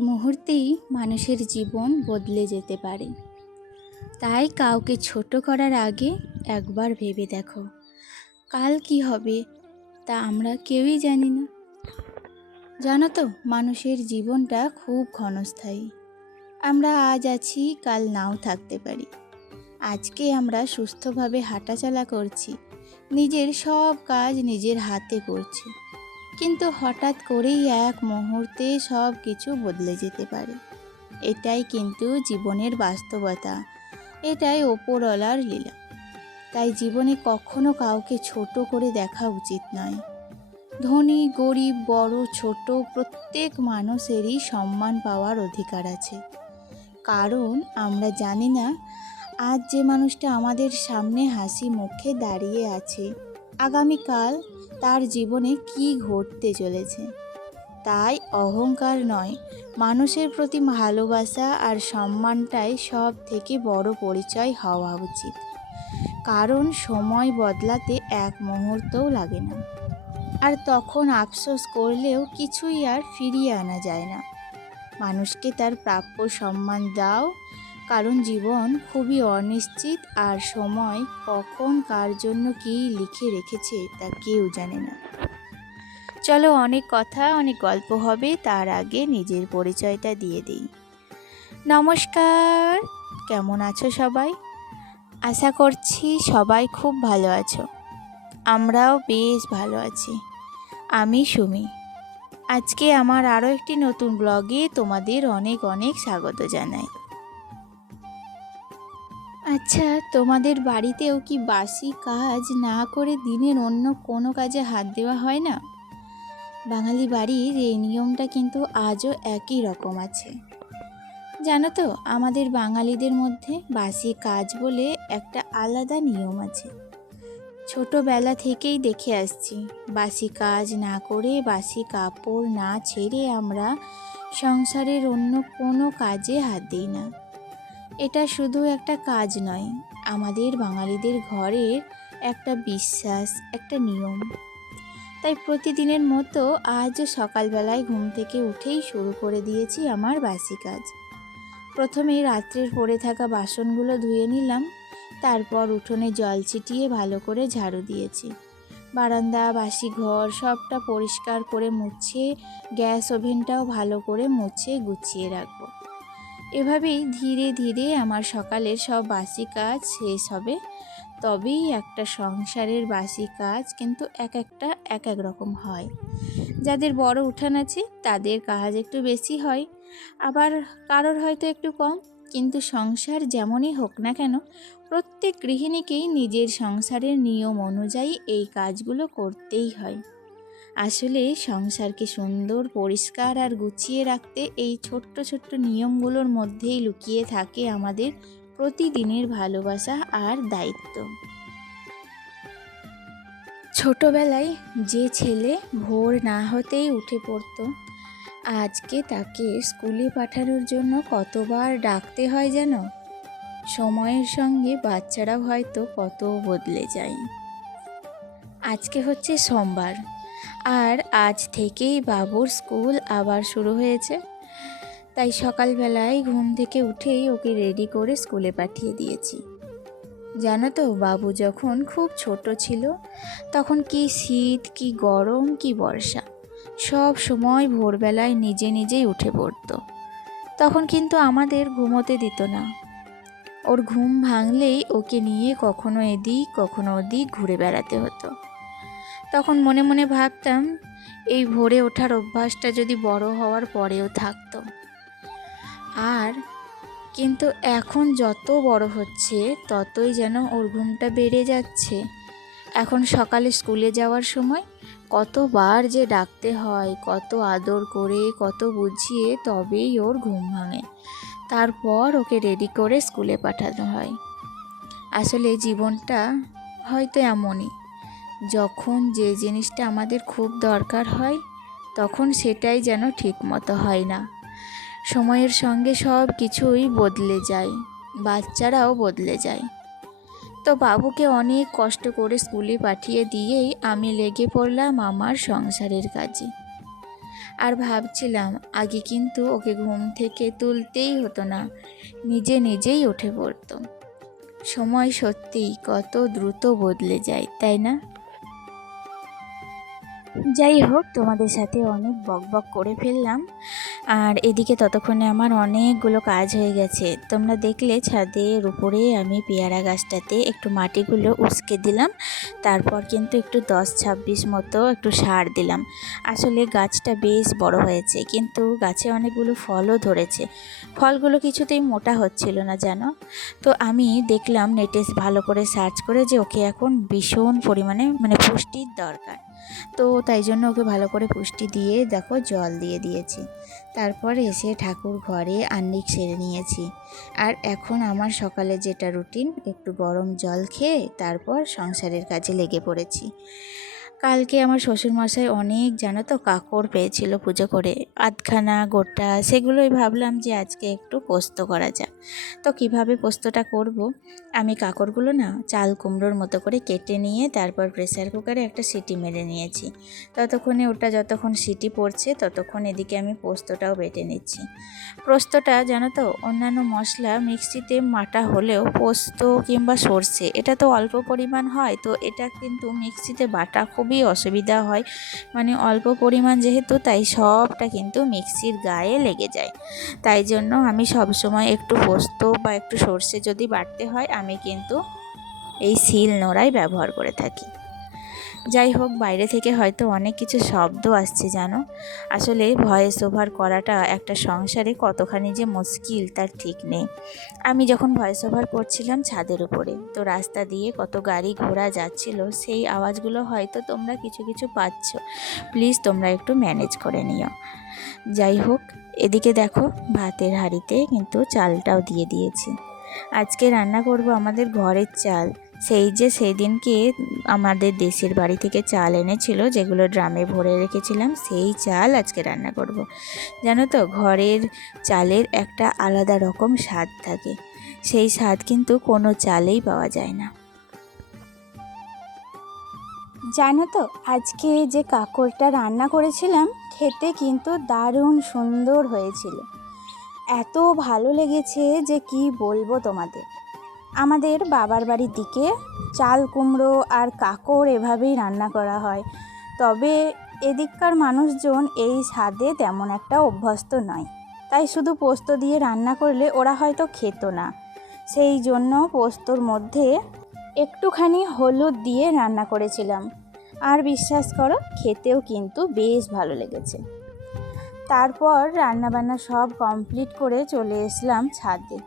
মুহূর্তেই মানুষের জীবন বদলে যেতে পারে। তাই কাউকে ছোট করার আগে একবার ভেবে দেখো, কাল কি হবে তা আমরা কেউই জানি না। জানো তো, মানুষের জীবনটা খুব ক্ষণস্থায়ী। আমরা আজ আছি, কাল নাও থাকতে পারি। আজকে আমরা সুস্থভাবে হাঁটাচলা করছি, নিজের সব কাজ নিজের হাতে করছি, কিন্তু হঠাৎ করেই এক মুহূর্তে সব কিছু বদলে যেতে পারে। এটাই কিন্তু জীবনের বাস্তবতা, এটাই ওপরওয়ালার লীলা। তাই জীবনে কখনো কাউকে ছোট করে দেখা উচিত নয়। ধনী গরিব বড় ছোট প্রত্যেক মানুষেরই সম্মান পাওয়ার অধিকার আছে। কারণ আমরা জানি না আজ যে মানুষটা আমাদের সামনে হাসি মুখে দাঁড়িয়ে আছে, আগামীকাল তার জীবনে কি ঘটতে চলেছে। তাই অহংকার নয়, মানুষের প্রতি ভালোবাসা আর সম্মানটাই সব থেকে বড় পরিচয় হওয়া উচিত। কারণ সময় বদলাতে এক মুহূর্তও লাগে না, আর তখন আফসোস করলেও কিছুই আর ফিরিয়ে আনা যায় না। মানুষকে তার প্রাপ্য সম্মান দাও, কারণ জীবন খুবই অনিশ্চিত, আর সময় কখন কার জন্য কী লিখে রেখেছে তা কেউ জানে না। চলো, অনেক কথা অনেক গল্প হবে, তার আগে নিজের পরিচয়টা দিয়ে দিই। নমস্কার, কেমন আছো সবাই? আশা করছি সবাই খুব ভালো আছো। আমরাও বেশ ভালো আছি। আমি সুমি। আজকে আমার আরও একটি নতুন ব্লগে তোমাদের অনেক অনেক স্বাগত জানাই। আচ্ছা, তোমাদের বাড়িতেও কি বাসি কাজ না করে দিনের অন্য কোনো কাজে হাত দেওয়া হয় না? বাঙালি বাড়ির এই নিয়মটা কিন্তু আজও একই রকম আছে। জানো তো, আমাদের বাঙালিদের মধ্যে বাসি কাজ বলে একটা আলাদা নিয়ম আছে। ছোটবেলা থেকেই দেখে আসছি, বাসি কাজ না করে, বাসি কাপড় না ছেড়ে আমরা সংসারের অন্য কোনো কাজে হাত দিই না। এটা শুধু একটা কাজ নয়, আমাদের বাঙালিদের ঘরের একটা বিশ্বাস, একটা নিয়ম। তাই প্রতিদিনের মতো আজও সকালবেলায় ঘুম থেকে উঠেই শুরু করে দিয়েছি আমার বাসি কাজ। প্রথমে রাত্রের পড়ে থাকা বাসনগুলো ধুয়ে নিলাম, তারপর উঠোনে জল ছিটিয়ে ভালো করে ঝাড়ু দিয়েছি। বারান্দা বাসি ঘর সবটা পরিষ্কার করে মুছে, গ্যাস ওভেনটাও ভালো করে মুছে গুছিয়ে রাখবো। এভাবেই ধীরে ধীরে আমার সকালের সব বাসি কাজ শেষ হবে। তবেই একটা সংসারের বাসি কাজ কিন্তু এক এক রকম হয়। যাদের বড় উঠান আছে তাদের কাজ একটু বেশি হয়, আবার কারোর হয়তো একটু কম। কিন্তু সংসার যেমনই হোক না কেন, প্রত্যেক গৃহিণীকেই নিজের সংসারের নিয়ম অনুযায়ী এই কাজগুলো করতেই হয়। আসলে সংসারকে সুন্দর, পরিষ্কার আর গুছিয়ে রাখতে এই ছোট্ট ছোট্ট নিয়মগুলোর মধ্যেই লুকিয়ে থাকে আমাদের প্রতিদিনের ভালোবাসা আর দায়িত্ব। ছোটবেলায় যে ছেলে ভোর না হতেই উঠে পড়তো, আজকে তাকে স্কুলে পাঠানোর জন্য কতবার ডাকতে হয় যেন। সময়ের সঙ্গে বাচ্চারাও হয়তো কত বদলে যায়। আজকে হচ্ছে সোমবার, আর আজ থেকেই বাবুর স্কুল আবার শুরু হয়েছে। তাই সকালবেলায় ঘুম থেকে উঠেই ওকে রেডি করে স্কুলে পাঠিয়ে দিয়েছি। জানো তো, বাবু যখন খুব ছোট ছিল তখন কি শীত, কি গরম, কি বর্ষা, সব সময় ভোরবেলায় নিজে নিজেই উঠে পড়তো। তখন কিন্তু আমাদের ঘুমোতে দিত না। ওর ঘুম ভাঙলেই ওকে নিয়ে কখনো এদিক কখনো ওদিক ঘুরে বেড়াতে হতো। তখন মনে মনে ভাবতাম, এই ভোরে ওঠার অভ্যাসটা যদি বড় হওয়ার পরেও থাকতো। আর কিন্তু এখন যত বড় হচ্ছে ততই যেন ওর ঘুমটা বেড়ে যাচ্ছে। এখন সকালে স্কুলে যাওয়ার সময় কতবার যে ডাকতে হয়, কত আদর করে, কত বুঝিয়ে তবেই ওর ঘুম ভাঙে। তারপর ওকে রেডি করে স্কুলে পাঠানো হয়। আসলে জীবনটা হয়তো এমনই, যখন যে জিনিসটা আমাদের খুব দরকার হয় তখন সেটাই যেন ঠিক মতো হয় না। সময়ের সঙ্গে সব কিছুই বদলে যায়, বাচ্চারাও বদলে যায়। তো বাবুকে অনেক কষ্ট করে স্কুলে পাঠিয়ে দিয়েই আমি লেগে পড়লাম আমার সংসারের কাজে। আর ভাবছিলাম আগে কিন্তু ওকে ঘুম থেকে তুলতেই হতো না, নিজে নিজেই উঠে পড়তো। সময় সত্যিই কত দ্রুত বদলে যায়, তাই না? যাই হোক, তোমাদের সাথে অনেক বকবক করে ফেললাম। আর এদিকে ততক্ষণে আমার অনেকগুলো কাজ হয়ে গেছে। তোমরা দেখলে ছাদের উপরে আমি পেয়ারা গাছটাতে একটু মাটিগুলো উস্কে দিলাম, তারপর কিন্তু একটু 10-26 মতো একটু সার দিলাম। আসলে গাছটা বেশ বড় হয়েছে, কিন্তু গাছে অনেকগুলো ফলও ধরেছে। ফলগুলো কিছুতেই মোটা হচ্ছিল না জানো। তো আমি দেখলাম নেটে ভালো করে সার্চ করে যে ওকে এখন ভীষণ পরিমাণে পুষ্টির দরকার। তো তাই জন্য ওকে ভালো করে পুষ্টি দিয়ে দেখো জল দিয়ে দিয়েছি। তারপর এসে ঠাকুর ঘরে আহ্নিক সেরে নিয়েছি। আর এখন আমার সকালে যেটা রুটিন, একটু গরম জল খেয়ে তারপর সংসারের কাজে লেগে পড়েছি। কালকে আমার শ্বশুরমশাই অনেক জানো তো কাঁকড় পেয়েছিল পুজো করে, আধখানা গোটা, সেগুলোই ভাবলাম যে আজকে একটু পোস্ত করা যাক। তো কিভাবে পোস্তটা করব, আমি কাঁকড়গুলো না চাল কুমড়োর মতো করে কেটে নিয়ে তারপর প্রেসার কুকারে একটা সিটি মেরে নিয়েছি। ততক্ষণে ওটা যতক্ষণ সিটি পড়ছে ততক্ষণ এদিকে আমি পোস্তটাও বেটে নিচ্ছি। পোস্তটা জানো তো অন্যান্য মশলা মিক্সিতে মাটা হলেও পোস্ত কিংবা সর্ষে এটা তো অল্প পরিমাণ হয়, তো এটা কিন্তু মিক্সিতে বাটা খুবই অসুবিধা হয়। অল্প পরিমাণ যেহেতু, তাই সবটা কিন্তু মিক্সির গায়ে লেগে যায়। তাই জন্য আমি সবসময় একটু পোস্ত বা একটু সর্ষে যদি বাটতে হয়, আমি কিন্তু এই শিল নোড়াই ব্যবহার করে থাকি। যাই হোক, বাইরে থেকে হয়তো অনেক কিছু শব্দ আসছে জানো। আসলে ভয়েস ওভার করাটা একটা সংসারে কতখানি যে মুশকিল তার ঠিক নেই। আমি যখন ভয়েস ওভার করছিলাম ছাদের উপরে, তো রাস্তা দিয়ে কত গাড়ি ঘোড়া যাচ্ছিল, সেই আওয়াজগুলো হয়তো তোমরা কিছু কিছু পাচ্ছ। প্লিজ তোমরা একটু ম্যানেজ করে নিও। যাই হোক, এদিকে দেখো ভাতের হাঁড়িতে কিন্তু চালটাও দিয়ে দিয়েছি। আজকে রান্না করব আমাদের ঘরের চাল, সেই দিনকে আমাদের দেশের বাড়ি থেকে চাল এনেছিল, যেগুলো ড্রামে ভরে রেখেছিলাম, সেই চাল আজকে রান্না করব। জানো তো ঘরের চালের একটা আলাদা রকম স্বাদ থাকে, সেই স্বাদ কিন্তু কোনো চালেই পাওয়া যায় না। জানো তো আজকে যে কাঁকড়টা রান্না করেছিলাম খেতে কিন্তু দারুণ সুন্দর হয়েছিল। এত ভালো লেগেছে যে কি বলবো তোমাদের। আমাদের বাবার বাড়ির দিকে চাল কুমড়ো আর কাঁকড় এভাবেই রান্না করা হয়, তবে এদিককার মানুষজন এই স্বাদে তেমন একটা অভ্যস্ত নয়, তাই শুধু পোস্ত দিয়ে রান্না করলে ওরা হয়তো খেত না। সেই জন্য পোস্তর মধ্যে একটুখানি হলুদ দিয়ে রান্না করেছিলাম, আর বিশ্বাস করো খেতেও কিন্তু বেশ ভালো লেগেছে। তারপর রান্নাবান্না সব কমপ্লিট করে চলে এসলাম ছাদে।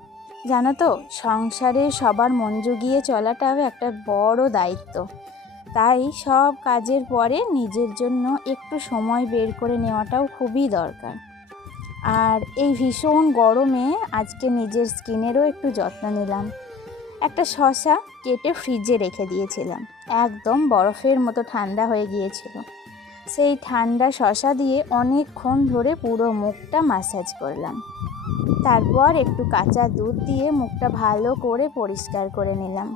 জানো তো সংসারে সবার মন জুগিয়ে চলাটাও একটা বড় দায়িত্ব, তাই সব কাজের পরে নিজের জন্য একটু সময় বের করে নেওয়াটাও খুবই দরকার। আর এই ভীষণ গরমে আজকে নিজের স্কিনেরও একটু যত্ন নিলাম। একটা শসা কেটে ফ্রিজে রেখে দিয়েছিলাম, একদম বরফের মতো ঠান্ডা হয়ে গিয়েছিল। সেই ঠান্ডা শসা দিয়ে অনেকক্ষণ ধরে পুরো মুখটা ম্যাসাজ করলাম। তারপর একটু কাঁচা দুধ দিয়ে মুখটা ভালো করে পরিষ্কার করে নিলাম,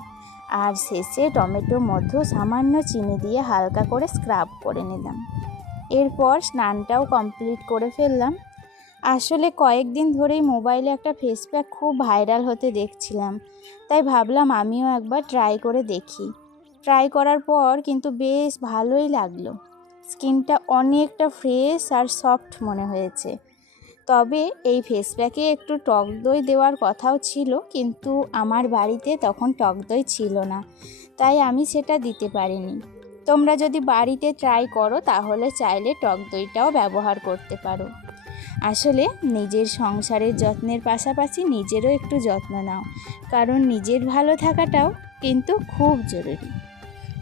আর শেষে টমেটো মধ্যে সামান্য চিনি দিয়ে হালকা করে স্ক্রাব করে নিলাম। এরপর স্নানটাও কমপ্লিট করে ফেললাম। আসলে কয়েকদিন ধরেই মোবাইলে একটা ফেস প্যাক খুব ভাইরাল হতে দেখছিলাম, তাই ভাবলাম আমিও একবার ট্রাই করে দেখি। ট্রাই করার পর কিন্তু বেশ ভালোই লাগলো। স্কিনটা অনেকটা ফ্রেশ আর সফট মনে হয়েছে। তবে এই ফেস প্যাকে একটু টক দই দেওয়ার কথাও ছিল, কিন্তু আমার বাড়িতে তখন টক দই ছিল না, তাই আমি সেটা দিতে পারিনি। তোমরা যদি বাড়িতে ট্রাই করো তাহলে চাইলে টক দইটাও ব্যবহার করতে পারো। আসলে নিজের সংসারের যত্নের পাশাপাশি নিজেরও একটু যত্ন নাও, কারণ নিজের ভালো থাকাটাও কিন্তু খুব জরুরি।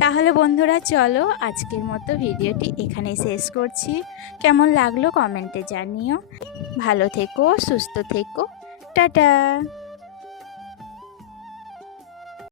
তাহলে বন্ধুরা চলো আজকের মতো ভিডিওটি এখানেই শেষ করছি। কেমন লাগলো কমেন্টে জানিও। ভালো থেকো, সুস্থ থেকো, টাটা।